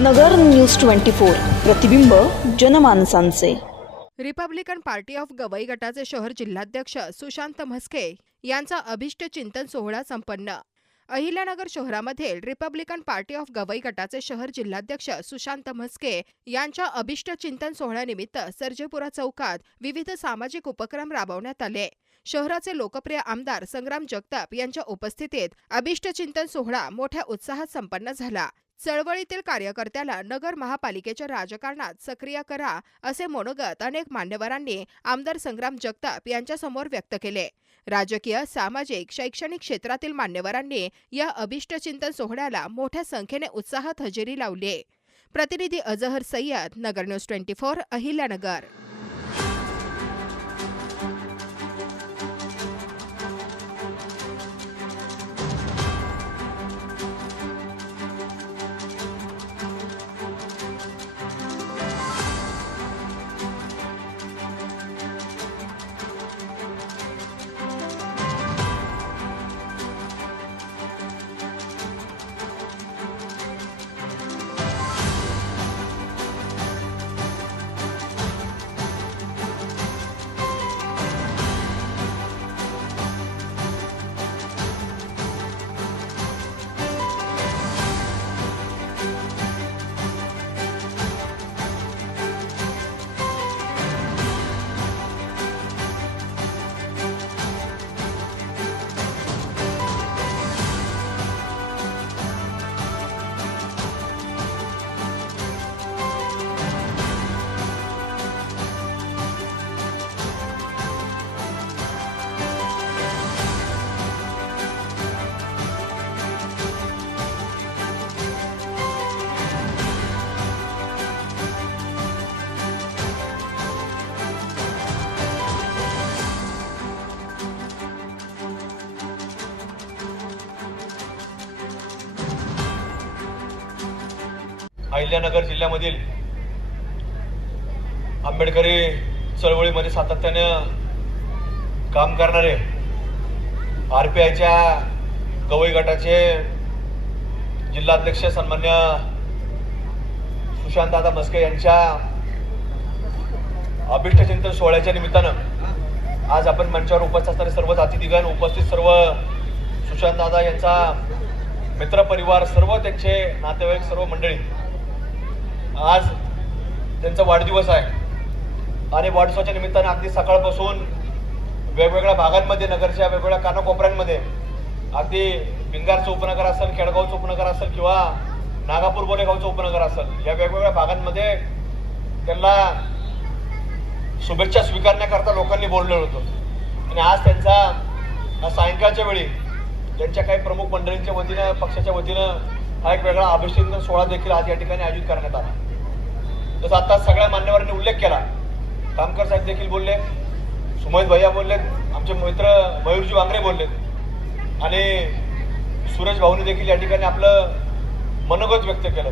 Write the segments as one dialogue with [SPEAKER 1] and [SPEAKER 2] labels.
[SPEAKER 1] नगर news twenty four. प्रतिबिंब जनमानसांचे.
[SPEAKER 2] Republican party of Gavai गटाचे शहर जिल्हाध्यक्ष सुशांत म्हस्के यांचा अभिष्ट चिंतन सोहळा संपन्न. अहिल्यानगर शहरामधील रिपब्लिकन पार्टी ऑफ गवई गटाचे शहर जिल्हाध्यक्ष सुशांत म्हस्के यांच्या अभिष्ट चिंतन सोहळ्यानिमित्त सर्जेपुरा चौकात विविध सामाजिक उपक्रम राबवण्यात आले. शहराचे लोकप्रिय आमदार संग्राम जगताप यांच्या उपस्थितीत अभिष्ट चिंतन सोहळा मोठ्या उत्साहात संपन्न झाला. चळवळीतील कार्यकर्त्याला नगर महापालिकेच्या राजकारणात सक्रिय करा असे मनोगत अनेक मान्यवरांनी आमदार संग्राम जगताप यांच्यासमोर व्यक्त केले. राजकीय सामाजिक शैक्षणिक क्षेत्रातील मान्यवरांनी या अभिष्ट चिंतन सोहळ्याला मोठ्या संख्येने उत्साहात हजेरी लावली. प्रतिनिधी Azhar Sayyad Nagar news twenty four Ahilyanagar.
[SPEAKER 3] Ahilyanagar जिल्ह्यामधील आंबेडकरी चळवळीमध्ये सातत्यानं काम करणारे आर पी आयच्या गवई गटाचे जिल्हाध्यक्ष सन्मान्य सुशांतदादा मस्के यांच्या अभिष्टचिंतन सोहळ्याच्या निमित्तानं आज आपण मंचावर उपस्थित असणारे सर्व जातीदिगण उपस्थित सर्व सुशांतदादा यांचा मित्रपरिवार सर्व त्यांचे नातेवाईक सर्व मंडळी आज त्यांचा वाढदिवस आहे. आणि वाढदिवसाच्या निमित्तानं अगदी सकाळपासून वेगवेगळ्या भागांमध्ये नगरच्या वेगवेगळ्या कानाकोपऱ्यांमध्ये अगदी भिंगारचं उपनगर असेल खेडगावचं उपनगर असेल किंवा नागापूर बोलेगावचं उपनगर असेल या वेगवेगळ्या भागांमध्ये त्यांना शुभेच्छा स्वीकारण्याकरता लोकांनी बोललेलं होतं. आणि आज त्यांचा सायंकाळच्या वेळी त्यांच्या काही प्रमुख मंडळींच्या वतीनं पक्षाच्या वतीनं हा एक वेगळा अभिषेक सोहळा देखील आज या ठिकाणी आयोजित करण्यात आला. जसं आता सगळ्या मान्यवरांनी उल्लेख केला. कामकर साहेब देखील बोलले सुमोहित भैया बोललेत आमचे मित्र मयूरजी वांगरे बोललेत आणि सुरेश भाऊनी देखील या ठिकाणी आपलं मनोगत व्यक्त केलं.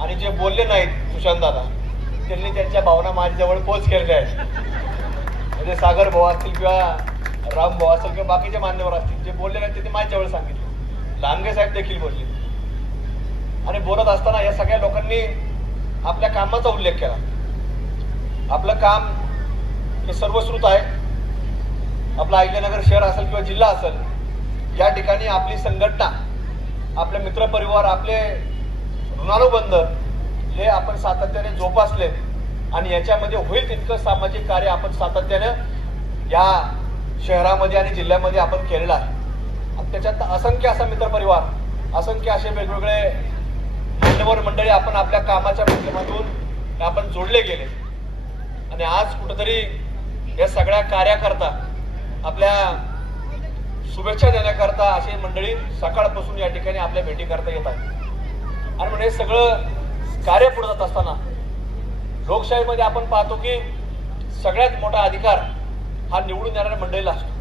[SPEAKER 3] आणि जे बोलले नाहीत सुशांत दादा त्यांनी त्यांच्या भावना माझ्याजवळ पोच केलेल्या आहेत. म्हणजे सागर भाऊ असतील किंवा राम भाऊ असतील किंवा बाकीचे मान्यवर असतील जे बोलले नाहीत ते माझ्याजवळ सांगितले. लांगे साहेब देखील बोलले. आणि बोलत असताना या सगळ्या लोकांनी आपल्या कामाचा उल्लेख केला. आपलं काम हे सर्वश्रुत आहे. आपलं अहिल्यानगर शहर असेल किंवा जिल्हा असेल या ठिकाणी आपली संघटना आपले मित्रपरिवार आपले ऋणानुबंध हे आपण सातत्याने जोपासले आणि याच्यामध्ये होईल तितकं सामाजिक कार्य आपण सातत्यानं या शहरामध्ये आणि जिल्ह्यामध्ये आपण केलेलं आहे. आणि त्याच्यात असंख्य असा मित्रपरिवार असंख्य असे वेगवेगळे मान्यवर मंडळी आपण आपल्या कामाच्या माध्यमातून आपण जोडले गेले. आणि आज कुठंतरी या सगळ्या कार्याकरता आपल्या शुभेच्छा देण्याकरता अशी मंडळी सकाळपासून या ठिकाणी आपल्या भेटी करता येत आहे आणि म्हणून हे सगळं कार्य पुढे जात असताना लोकशाहीमध्ये आपण पाहतो की सगळ्यात मोठा अधिकार हा निवडून येणाऱ्या मंडळीला असतो.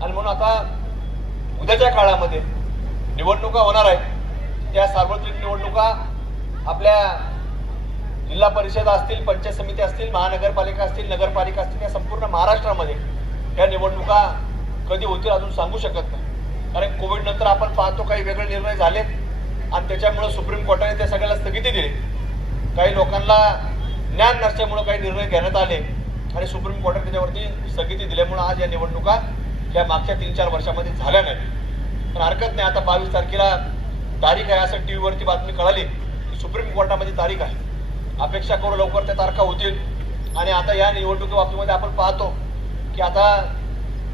[SPEAKER 3] आणि म्हणून आता उद्याच्या काळामध्ये निवडणुका होणार आहेत. त्या सार्वत्रिक निवडणुका आपल्या जिल्हा परिषद असतील पंचायत समिती असतील महानगरपालिका असतील नगरपालिका असतील या संपूर्ण महाराष्ट्रामध्ये या निवडणुका कधी होतील अजून सांगू शकत नाही. कारण कोविड नंतर आपण पाहतो काही वेगळे निर्णय झालेत आणि त्याच्यामुळे सुप्रीम कोर्टाने त्या सगळ्याला स्थगिती दिली. काही लोकांना ज्ञान नसल्यामुळं काही निर्णय घेण्यात आले आणि सुप्रीम कोर्टाने त्याच्यावरती स्थगिती दिल्यामुळं आज या निवडणुका या मागच्या तीन चार वर्षामध्ये झाल्या नाही पण हरकत नाही आता बावीस तारखेला तारीख आहे असं टी व्हीवरती बातमी कळाली. सुप्रीम कोर्टामध्ये तारीख आहे. अपेक्षा करू लवकर त्या तारखा होतील. आणि आता या निवडणुकी बाबतीमध्ये आपण पाहतो की आता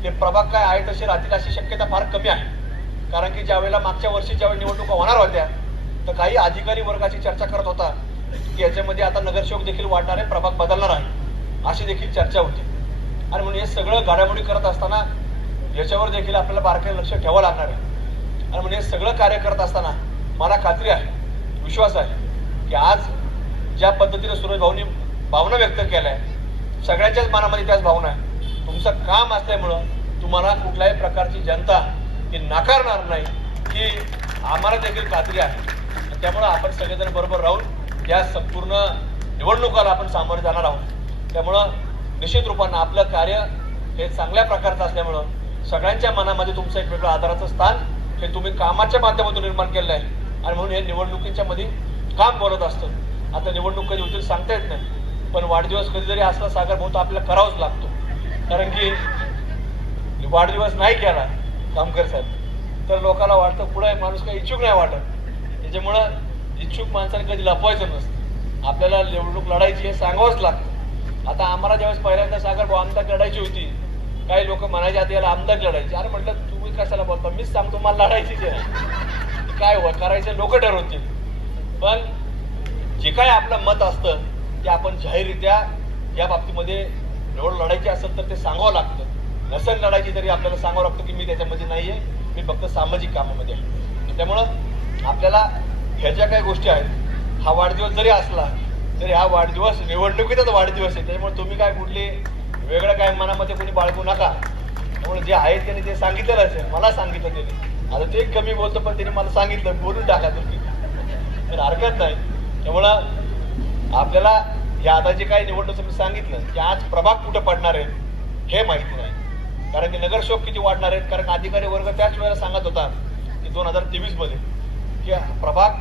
[SPEAKER 3] ते प्रभाग काय आहे तसे राहतील अशी शक्यता फार कमी आहे. कारण की ज्यावेळेला मागच्या वर्षी ज्यावेळी निवडणुका होणार होत्या तर काही अधिकारी वर्गाची चर्चा करत होता की याच्यामध्ये आता नगरसेवक देखील वाढणार आहे प्रभाग बदलणार आहे अशी देखील चर्चा होती. आणि म्हणून हे सगळं घडामोडी करत असताना याच्यावर देखील आपल्याला बारकाईने लक्ष ठेवावं लागणार आहे. आणि म्हणजे हे सगळं कार्य करत असताना मला खात्री आहे विश्वास आहे की आज ज्या पद्धतीने सुरेश भाऊनी भावना व्यक्त केल्या आहे सगळ्यांच्याच मनामध्ये त्याच भावना आहे. तुमचं काम असल्यामुळं तुम्हाला कुठल्याही प्रकारची जनता ही नाकारणार नाही की आम्हाला देखील खात्री आहे. त्यामुळं आपण सगळेजण बरोबर राहून या संपूर्ण निवडणुकाला आपण सामोरे जाणार आहोत. त्यामुळं निश्चित रूपानं आपलं कार्य हे चांगल्या प्रकारचं असल्यामुळं सगळ्यांच्या मनामध्ये तुमचं एक वेगळं आधाराचं स्थान हे तुम्ही कामाच्या माध्यमातून निर्माण केलं आहे. आणि म्हणून हे निवडणुकीच्या मध्ये काम बोलत असतं आता निवडणूक कधी होतील सांगता येत नाही. पण वाढदिवस कधी जरी असला सागर भाऊ तर आपल्याला करावाच लागतो. कारण की वाढदिवस नाही केला कामकर साहेब. तर लोकांना वाटतं पुढे माणूस काही इच्छुक नाही वाटत. त्याच्यामुळं इच्छुक माणसाने कधी लपवायचं नसतं. आपल्याला निवडणूक लढायची हे सांगावंच लागतं. आता आम्हाला ज्यावेळेस पहिल्यांदा सागर भाऊ आमदार लढायची होती काही लोक म्हणायचे आता याला आमदार लढायची. अरे म्हटलं तुम्ही कशाला बोलता? मीच सांगतो मला लढायचीच आहे. काय करायचं लोक ठरवतील पण जे काय आपलं मत असतं ते आपण जाहीररित्या या बाबतीमध्ये निवड लढायची असेल तर ते सांगावं लागतं. नसेल लढायची तरी आपल्याला सांगावं लागतं की मी त्याच्यामध्ये नाही आहे मी फक्त सामाजिक कामामध्ये आहे. त्यामुळं आपल्याला ह्या ज्या काही गोष्टी आहेत हा वाढदिवस जरी असला तरी हा वाढदिवस निवडणुकीतच वाढदिवस आहे. त्यामुळे तुम्ही काय कुठली वेगळं काय मनामध्ये कोणी बाळगू नका. त्यामुळे जे आहे त्याने ते सांगितलेलं असेल मला सांगितलं त्याने. आता ते कमी बोलतो पण त्यांनी मला सांगितलं बोलून टाका तुम्ही. तर हरकत नाही. त्यामुळं आपल्याला या आता जे काही निवडणूक मी सांगितलं की आज प्रभाग कुठं पडणार आहे हे माहिती नाही. कारण की नगरसेवक किती वाढणार आहेत कारण अधिकारी वर्ग त्याच वेळेला सांगत होता की दोन हजार तेवीसमध्ये की प्रभाग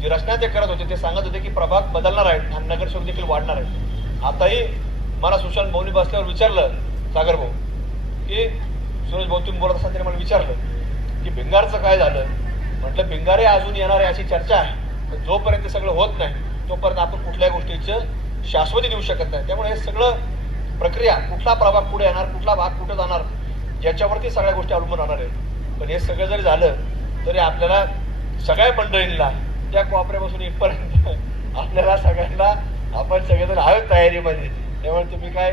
[SPEAKER 3] जी रचना ते करत होते ते सांगत होते की प्रभाग बदलणार आहेत आणि नगरसेवक देखील वाढणार आहेत आताही मला सुशांत भाऊनी बसल्यावर विचारलं सागर भाऊ की सुरेश भाऊ तुम्ही बोलत असताना त्यांनी मला विचारलं की भिंगारचं काय झालं? म्हटलं भिंगारे अजून येणार आहे अशी चर्चा आहे. पण जोपर्यंत सगळं होत नाही तोपर्यंत आपण कुठल्याही गोष्टीचं शाश्वती देऊ शकत नाही. त्यामुळे हे सगळं प्रक्रिया कुठला प्रभाग पुढे येणार कुठला भाग कुठे जाणार याच्यावरती सगळ्या गोष्टी अवलंबून राहणार आहेत. पण हे सगळं जरी झालं तरी आपल्याला सगळ्या मंडळींना त्या कोपऱ्यापासून इथपर्यंत आपल्याला सगळ्यांना आपण सगळेजण आहोत तयारीमध्ये. त्यामुळे तुम्ही काय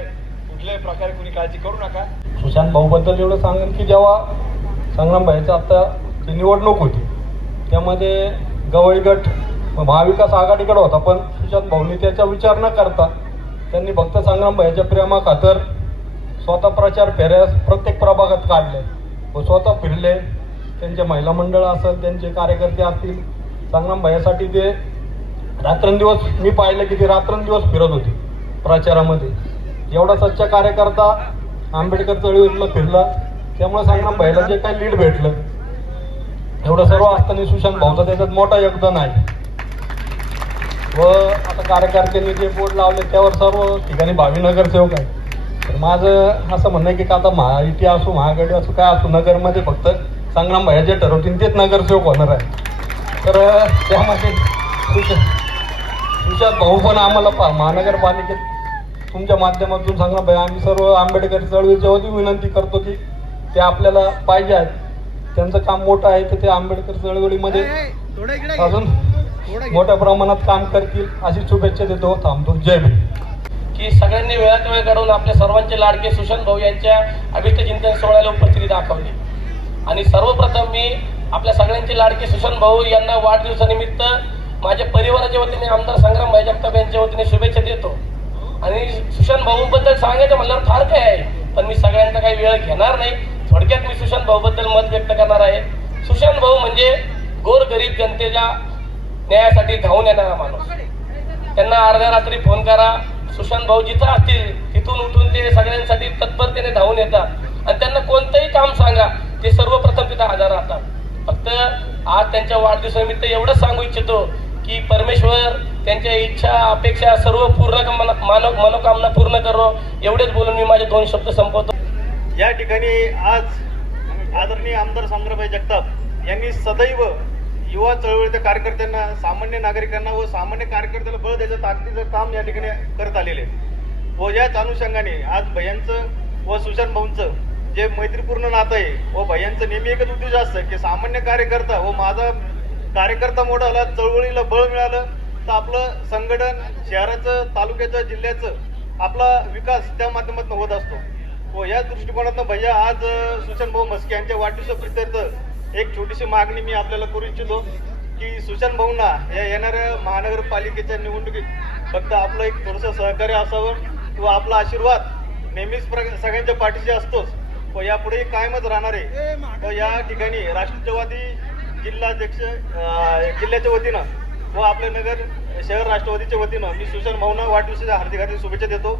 [SPEAKER 3] कुठल्याही प्रकारे कुणी काळजी करू नका.
[SPEAKER 4] सुशांत भाऊबद्दल एवढं सांगेन की जेव्हा संग्राम भाईचं आता जी निवडणूक होती त्यामध्ये गवळी गट महाविकास आघाडीकडे होता पण सुशांत भाऊंनी त्याचा विचार न करता त्यांनी फक्त संग्राम भाईच्या प्रेमा खातर स्वतः प्रचार फेऱ्या प्रत्येक प्रभागात काढले. व स्वतः फिरले. त्यांचे महिला मंडळ असेल त्यांचे कार्यकर्ते असतील संग्राम भाईसाठी ते रात्रंदिवस मी पाहिलं की ते रात्रंदिवस फिरत होते प्रचारामध्ये. एवढा सच्चा कार्यकर्ता आंबेडकर चळवळीतला फिरला. त्यामुळे सांगणं भाईला जे काही लीड भेटलं एवढं सर्व असताना सुशांत भाऊचं त्याच्यात मोठा योगदान आहे. व आता कार्यकर्त्यांनी जे बोर्ड लावले त्यावर सर्व ठिकाणी भावी नगरसेवक आहे तर माझं असं म्हणणं आहे की आता महायुती असो महागडी असो काय असो नगरमध्ये फक्त संग्राम भाई जे ठरवतील तेच नगरसेवक होणार आहे तर त्यामध्ये तुमच्या भाऊ पण आम्हाला पा महानगरपालिकेत तुमच्या माध्यमातून सांगा भाई आम्ही सर्व आंबेडकर चळवळीच्या वतीने विनंती करतो की ते आपल्याला पाहिजे आहेत. त्यांचं काम मोठं आहे तर ते आंबेडकर चळवळीमध्ये अजून मोठ्या प्रमाणात काम करतील अशी शुभेच्छा देतो. थांबतो. जय भीम.
[SPEAKER 5] की सगळ्यांनी वेळात वेळ काढून आपल्या सर्वांचे लाडके सुशांत भाऊ यांच्या अभिष्ट चिंतन सोहळ्याला उपस्थिती दाखवली. आणि सर्वप्रथम मी आपल्या सगळ्यांचे लाडके सुशांत भाऊ यांना वाढदिवसानिमित्त माझ्या परिवाराच्या वतीने आमदार संग्राम भाई जगताप यांच्या वतीने शुभेच्छा देतो. आणि सुशांत भाऊ बद्दल सांगायचं म्हणल्यावर फार काय आहे पण मी सगळ्यांचा काही वेळ घेणार नाही. थोडक्यात मी सुशांत भाऊ बद्दल मत व्यक्त करणार आहे. सुशांत भाऊ म्हणजे गोर गरीब जनतेच्या न्यायासाठी धावून येणारा माणूस. त्यांना अर्ध्या रात्री फोन करा. सुशांत भाऊ जिथं असतील तिथून उठून ते सगळ्यांसाठी तत्परतेने धावून येतात. आणि त्यांना कोणतंही काम सांगा ते सर्वप्रथम तिथं हजर राहतात. फक्त आज त्यांच्या वाढदिवसानिमित्त एवढंच सांगू इच्छितो की परमेश्वर त्यांच्या इच्छा अपेक्षा सर्व पूर्ण मानव मनोकामना पूर्ण करो. एवढेच बोलून मी माझे दोन शब्द संपवतो.
[SPEAKER 6] या ठिकाणी आज आदरणीय आमदार संग्रामभाई जगताप यांनी सदैव युवा चळवळीच्या कार्यकर्त्यांना सामान्य नागरिकांना व सामान्य कार्यकर्त्याला बळ द्यायचं ताकदीचं काम या ठिकाणी करत आलेले आहे. व याच अनुषंगाने आज भैयांचं व सुशांत भाऊंचं जे मैत्रीपूर्ण नातं आहे व भैयांचं नेहमी एकच उद्देश असतं की सामान्य कार्यकर्ता व माझा कार्यकर्ता मोठा आला चळवळीला बळ मिळालं तर आपलं संघटन शहराचं तालुक्याचं जिल्ह्याचं आपला विकास त्या माध्यमातून होत असतो व या दृष्टिकोनातून भैया आज सुशांत भाऊ म्हस्के यांच्या वाढदिवसाप्रित्यर्थ एक छोटीशी मागणी मी आपल्याला करू इच्छितो की सुशांत भाऊंना या येणाऱ्या महानगरपालिकेच्या निवडणुकीत फक्त आपलं एक थोडंसं सहकार्य असावं किंवा आपला आशीर्वाद नेहमीच सगळ्यांच्या पाठीशी असतोच. व यापुढेही कायमच राहणार आहे. व या ठिकाणी राष्ट्रवादी जिल्हाध्यक्ष जिल्ह्याच्या वतीनं व आपल्या नगर शहर राष्ट्रवादीच्या वतीनं मी सुशांत भाऊंना वाढदिवसाच्या हार्दिक हार्दिक शुभेच्छा देतो.